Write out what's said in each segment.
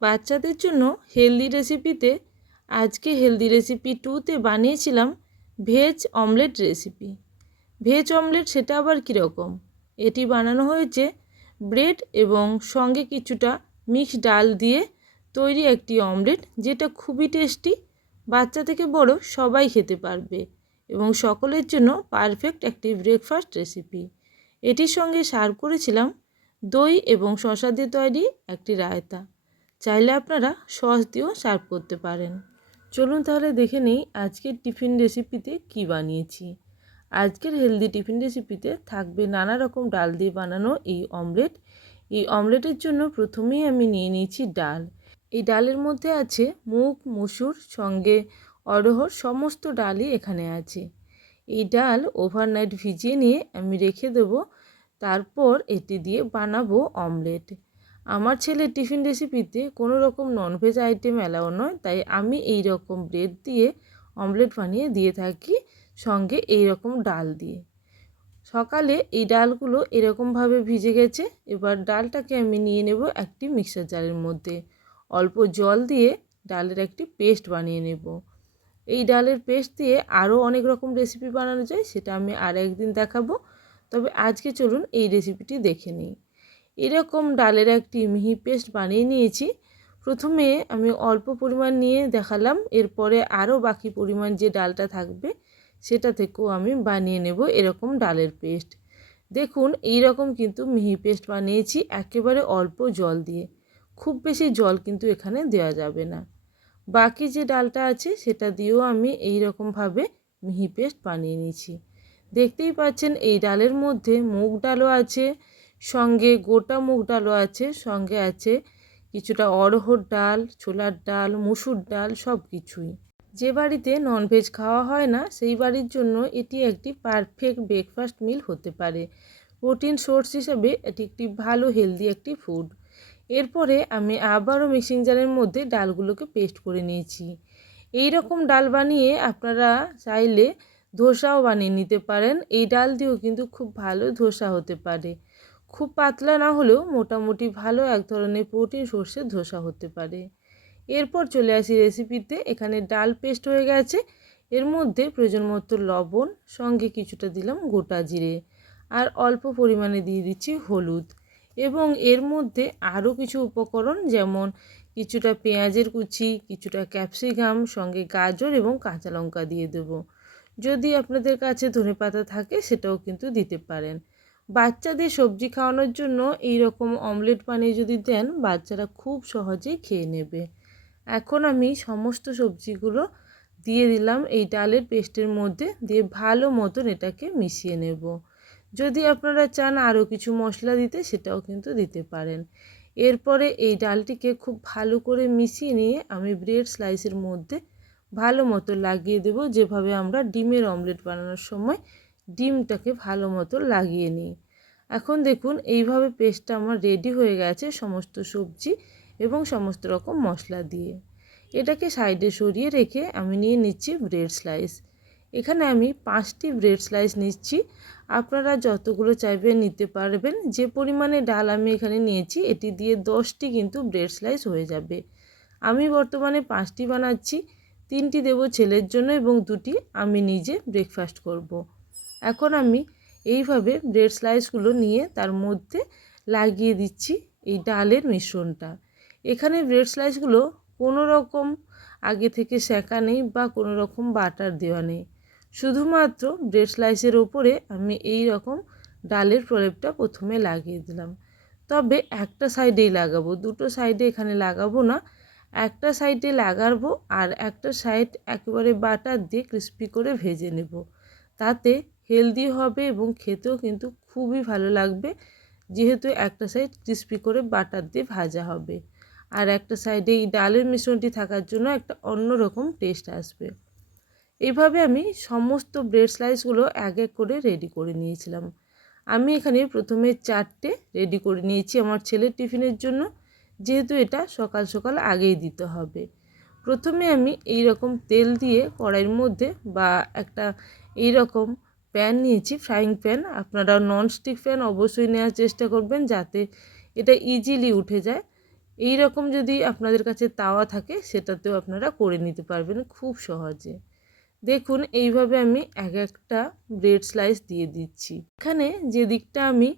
বাচ্চাদের জন্য হেলদি রেসিপিতে আজকে হেলদি রেসিপি টুতে বানিয়েছিলাম veg omelette recipe veg omelette সেটা আবার কীরকম? এটি বানানো হয়েছে ব্রেড এবং সঙ্গে কিছুটা মিক্স ডাল দিয়ে তৈরি একটি অমলেট যেটা খুবই টেস্টি বাচ্চা থেকে বড় সবাই খেতে পারবে এবং সকলের জন্য পারফেক্ট একটি ব্রেকফাস্ট রেসিপি এটির সঙ্গে সার্ভ করেছিলাম দই এবং শসা দিয়ে তৈরি একটি রায়তা। চাইলে আপনারা সস দিয়েও সার্ভ করতে পারেন। চলুন তাহলে দেখে নিই আজকের টিফিন রেসিপিতে কি বানিয়েছি। আজকের হেলদি টিফিন রেসিপিতে থাকবে নানা রকম ডাল দিয়ে বানানো এই অমলেট এই অমলেটের জন্য প্রথমেই আমি নিয়ে নিয়েছি ডাল। এই ডালের মধ্যে আছে মুগ, মসুর সঙ্গে অরহর সমস্ত ডালই এখানে আছে। এই ডাল ওভারনাইট ভিজিয়ে নিয়ে আমি রেখে দেবো। তারপর এটি দিয়ে বানাবো অমলেট আমার ছেলের টিফিন রেসিপিতে কোনো রকম ননভেজ আইটেম অ্যালাও নয়, তাই আমি এই রকম ব্রেড দিয়ে অমলেট বানিয়ে দিয়ে থাকি, সঙ্গে এই রকম ডাল দিয়ে। সকালে এই ডালগুলো এরকমভাবে ভিজে গেছে, এবার ডালটাকে আমি নিয়ে নেব একটি মিক্সার জারের মধ্যে। অল্প জল দিয়ে ডালের একটি পেস্ট বানিয়ে নেব। এই ডালের পেস্ট দিয়ে আরও অনেক রকম রেসিপি বানানো যায়, সেটা আমি আর একদিন দেখাবো। তবে আজকে চলুন এই রেসিপিটি দেখে নিই। এরকম ডালের একটি মিহি পেস্ট বানিয়ে নিয়েছি। প্রথমে আমি অল্প পরিমাণ নিয়ে দেখালাম, এরপরে আরও বাকি পরিমাণ যে ডালটা থাকবে সেটা থেকেও আমি বানিয়ে নেব এরকম ডালের পেস্ট। দেখুন এই রকম কিন্তু মিহি পেস্ট বানিয়েছি একেবারে অল্প জল দিয়ে। খুব বেশি জল কিন্তু এখানে দেওয়া যাবে না। বাকি যে ডালটা আছে সেটা দিয়েও আমি এই রকমভাবে মিহি পেস্ট বানিয়ে নিয়েছি। দেখতেই পাচ্ছেন, এই ডালের মধ্যে মুগ ডালও আছে সঙ্গে গোটা মুগ ডালও আছে, সঙ্গে আছে কিছুটা অড়হর ডাল, ছোলার ডাল, মুসুর ডাল, সব কিছুই। যে বাড়িতে ননভেজ খাওয়া হয় না, সেই বাড়ির জন্য এটি একটি পারফেক্ট ব্রেকফাস্ট মিল হতে পারে। প্রোটিন সোর্স হিসেবে এটি একটি ভালো হেলদি একটি ফুড এরপরে আমি আবারও মিক্সিং জারের মধ্যে ডালগুলোকে পেস্ট করে নিয়েছি। এই রকম ডাল বানিয়ে আপনারা চাইলে ধোসাও বানিয়ে নিতে পারেন। এই ডাল দিয়েও কিন্তু খুব ভালো ধোসা হতে পারে। খুব পাতলা না হলেও মোটামুটি ভালো এক ধরনের প্রোটিন সোর্সের ধোসা হতে পারে। এরপর চলে আসি রেসিপিতে, এখানে ডাল পেস্ট হয়ে গেছে। এর মধ্যে প্রয়োজন মতো লবণ, সঙ্গে কিছুটা দিলাম গোটা জিরে আর অল্প পরিমাণে দিয়ে দিচ্ছি হলুদ এবং এর মধ্যে আরও কিছু উপকরণ যেমন কিছুটা পেঁয়াজের কুচি, কিছুটা ক্যাপসিকাম, সঙ্গে গাজর এবং কাঁচা লঙ্কা দিয়ে দেবো। যদি আপনাদের কাছে ধনে পাতা থাকে, সেটাও কিন্তু দিতে পারেন। বাচ্চাদের সবজি খাওয়ানোর জন্য এই রকম অমলেট বানিয়ে যদি দেন, বাচ্চারা খুব সহজেই খেয়ে নেবে। এখন আমি সমস্ত সবজিগুলো দিয়ে দিলাম এই ডালের পেস্টের মধ্যে দিয়ে ভালো মতন এটাকে মিশিয়ে নেব। যদি আপনারা চান আরও কিছু মশলা দিতে, সেটাও কিন্তু দিতে পারেন। এরপরে এই ডালটিকে খুব ভালো করে মিশিয়ে নিয়ে আমি ব্রেড স্লাইসের মধ্যে ভালো মতো লাগিয়ে দেব। যেভাবে আমরা ডিমের অমলেট বানানোর সময় ডিমটাকে ভালো মতো লাগিয়ে নিই। এখন দেখুন, এইভাবে পেস্টটা আমার রেডি হয়ে গেছে সমস্ত সবজি এবং সমস্ত রকম মশলা দিয়ে। এটাকে সাইডে সরিয়ে রেখে আমি নিয়ে নিচ্ছি ব্রেড স্লাইস এখানে আমি পাঁচটি ব্রেড স্লাইস নিচ্ছি। আপনারা যতগুলো চাইবেন নিতে পারবেন। যে পরিমাণে ডাল আমি এখানে নিয়েছি, এটি দিয়ে দশটি কিন্তু ব্রেড স্লাইস হয়ে যাবে। আমি বর্তমানে পাঁচটি বানাচ্ছি। তিনটি দেব ছেলের জন্য এবং দুটি আমি নিজে ব্রেকফাস্ট করব। এখন আমি এইভাবে ব্রেড স্লাইসগুলো নিয়ে তার মধ্যে লাগিয়ে দিচ্ছি এই ডালের মিশ্রণটা। এখানে ব্রেড স্লাইসগুলো কোনো রকম আগে থেকে সেঁকা নেই বা কোনো রকম বাটার দেওয়া নেই। শুধুমাত্র ব্রেড স্লাইসের ওপরে আমি এই রকম ডালের প্রলেপটা প্রথমে লাগিয়ে দিলাম। তবে একটা সাইডেই লাগাবো, দুটো সাইডে এখানে লাগাবো না। একটা সাইডে লাগাবো আর একটা সাইড একেবারে বাটার দিয়ে ক্রিস্পি করে ভেজে নেব। তাতে হেলদি হবে এবং খেতেও কিন্তু খুবই ভালো লাগবে। যেহেতু একটা সাইড ক্রিস্পি করে বাটার দিয়ে ভাজা হবে। আর একটা সাইডে এই ডালের মিশ্রণটি থাকার জন্য একটা অন্যরকম টেস্ট আসবে। এইভাবে আমি সমস্ত ব্রেড স্লাইসগুলো এক এক করে রেডি করে নিয়েছিলাম। আমি এখানে প্রথমে চারটে রেডি করে নিয়েছি আমার ছেলের টিফিনের জন্য। যেহেতু এটা সকাল সকাল আগেই দিতে হবে। প্রথমে আমি এই রকম তেল দিয়ে কড়াইয়ের মধ্যে বা একটা এই রকম প্যান নিয়েছি, ফ্রাইং প্যান। আপনারা ননস্টিক প্যান অবশ্যই নেওয়ার চেষ্টা করবেন যাতে এটা ইজিলি উঠে যায়। এই রকম যদি আপনাদের কাছে তাওয়া থাকে, সেটাতেও আপনারা করে নিতে পারবেন খুব সহজে। দেখুন, এইভাবে আমি এক একটা ব্রেড স্লাইস দিয়ে দিচ্ছি। এখানে যে দিকটা আমি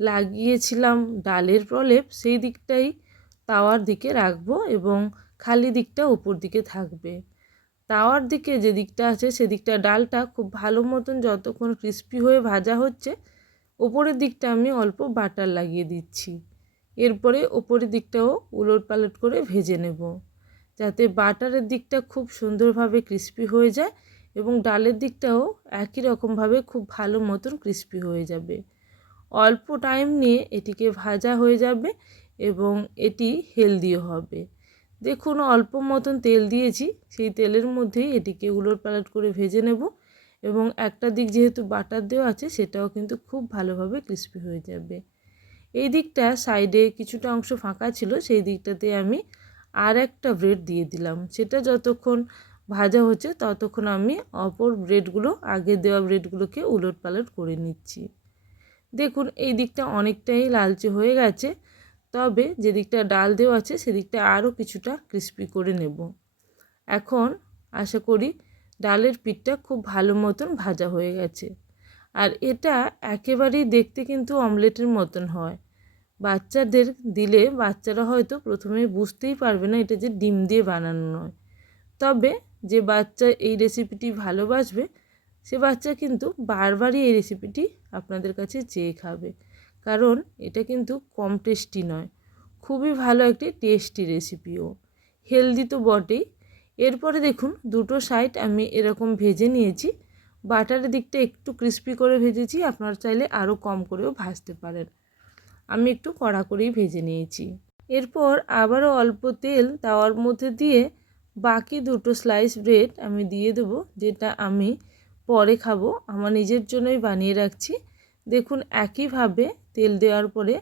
লাগিয়েছিলাম ডালের প্রলেপ, সেই দিকটাই তাওয়ার দিকে রাখব এবং খালি দিকটা উপর দিকে থাকবে। তাওয়ার দিকে যে দিকটা আছে সেদিকটা ডালটা খুব ভালো মতন যতক্ষণ ক্রিস্পি হয়ে ভাজা হচ্ছে, ওপরের দিকটা আমি অল্প বাটার লাগিয়ে দিচ্ছি। এরপরে ওপরের দিকটাও উলট পালট করে ভেজে নেব, যাতে বাটারের দিকটা খুব সুন্দরভাবে ক্রিস্পি হয়ে যায় এবং ডালের দিকটাও একই রকমভাবে খুব ভালো মতন ক্রিস্পি হয়ে যাবে। অল্প টাইম নিয়ে এটিকে ভাজা হয়ে যাবে এবং এটি হেলদিও হবে। দেখুন অল্প মতন তেল দিয়েছি, সেই তেলের মধ্যেই এটিকে উলট পালট করে ভেজে নেব এবং একটা দিক যেহেতু বাটার দেওয়া আছে, সেটাও কিন্তু খুব ভালোভাবে ক্রিস্পি হয়ে যাবে। এই দিকটা সাইডে কিছুটা অংশ ফাঁকা ছিল, সেই দিকটাতে আমি আর একটা ব্রেড দিয়ে দিলাম। সেটা যতক্ষণ ভাজা হচ্ছে, ততক্ষণ আমি অপর ব্রেডগুলো আগে দেওয়া ব্রেডগুলোকে উলট পালট করে নিচ্ছি। দেখুন, এই দিকটা অনেকটাই লালচে হয়ে গেছে। তবে যে দিকটা ডাল দেওয়া আছে সেদিকটা আরও কিছুটা ক্রিস্পি করে নেব। এখন আশা করি ডালের পিঠটা খুব ভালো মতন ভাজা হয়ে গেছে। আর এটা একেবারেই দেখতে কিন্তু অমলেটের মতন হয়। বাচ্চাদের দিলে বাচ্চারা হয়তো প্রথমে বুঝতেই পারবে না এটা যে ডিম দিয়ে বানানো নয়। তবে যে বাচ্চা এই রেসিপিটি ভালোবাসবে, সে বাচ্চা কিন্তু বারবারই এই রেসিপিটি আপনাদের কাছে চেয়ে খাবে। কারণ এটা কিন্তু কম টেস্টি নয়। খুবই ভালো একটি টেস্টি রেসিপিও হেলদি তো বটেই। এরপরে দেখুন, দুটো সাইড আমি এরকম ভেজে নিয়েছি। বাটারের দিকটা একটু ক্রিস্পি করে ভেজেছি, আপনারা চাইলে আরও কম করেও ভাজতে পারেন। আমি একটু কড়া করেই ভেজে নিয়েছি। এরপর আবারও অল্প তেল তাওয়ার মধ্যে দিয়ে বাকি দুটো স্লাইস ব্রেড আমি দিয়ে দেবো, যেটা আমি পরে খাব। আমার নিজের জন্যই বানিয়ে রাখছি। দেখুন একইভাবে তেল দেওয়ার পরে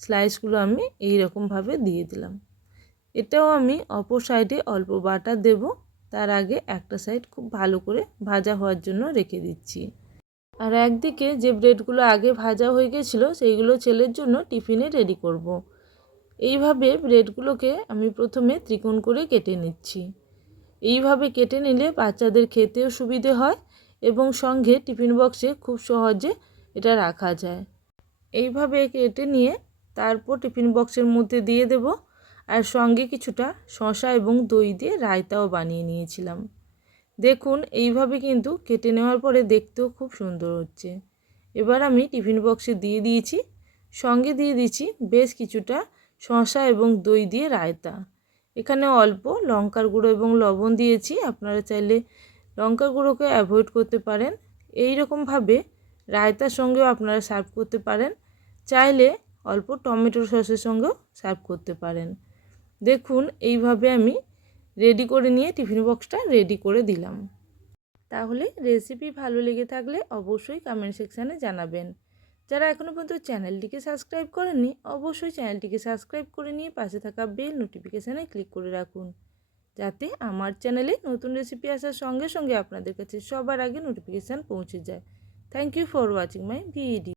স্লাইসগুলো আমি এই রকমভাবে দিয়ে দিলাম। এটাও আমি অপর সাইডে অল্প বাটার দেব, তার আগে একটা সাইড খুব ভালো করে ভাজা হওয়ার জন্য রেখে দিচ্ছি। আর একদিকে যে ব্রেডগুলো আগে ভাজা হয়ে গেছিল, সেইগুলো ছেলের জন্য টিফিনে রেডি করব। এইভাবে ব্রেডগুলোকে আমি প্রথমে ত্রিকোণ করে কেটে নিচ্ছি। এইভাবে কেটে নিলে বাচ্চাদের খেতেও সুবিধে হয় এবং সঙ্গে টিফিন বক্সে খুব সহজে এটা রাখা যায়। এইভাবে কেটে নিয়ে তারপর টিফিন বক্সের মধ্যে দিয়ে দেব আর সঙ্গে কিছুটা শশা এবং দই দিয়ে রায়তাও বানিয়ে নিয়েছিলাম। দেখুন, এইভাবে কিন্তু কেটে নেওয়ার পরে দেখতেও খুব সুন্দর হচ্ছে। এবার আমি টিফিন বক্সে দিয়ে দিয়েছি, সঙ্গে দিয়ে দিয়েছি বেশ কিছুটা শশা এবং দই দিয়ে রায়তা। এখানে অল্প লঙ্কার গুঁড়ো এবং লবণ দিয়েছি, আপনারা চাইলে লঙ্কার গুঁড়োকে অ্যাভয়েড করতে পারেন। এই রকমভাবে রায়তার সঙ্গেও আপনারা সার্ভ করতে পারেন। চাইলে অল্প টমেটো সসের সঙ্গেও সার্ভ করতে পারেন। দেখুন, এইভাবে আমি রেডি করে নিয়ে টিফিন বক্সটা রেডি করে দিলাম। তাহলে রেসিপি ভালো লেগে থাকলে অবশ্যই কমেন্ট সেকশানে জানাবেন। যারা এখনও পর্যন্ত চ্যানেলটিকে সাবস্ক্রাইব করেননি, অবশ্যই চ্যানেলটিকে সাবস্ক্রাইব করে নিয়ে পাশে থাকা বেল নোটিফিকেশানে ক্লিক করে রাখুন। যাতে আমার চ্যানেলে নতুন রেসিপি আসার সঙ্গে সঙ্গে আপনাদের কাছে সবার আগে নোটিফিকেশান পৌঁছে যায়। Thank you for watching my video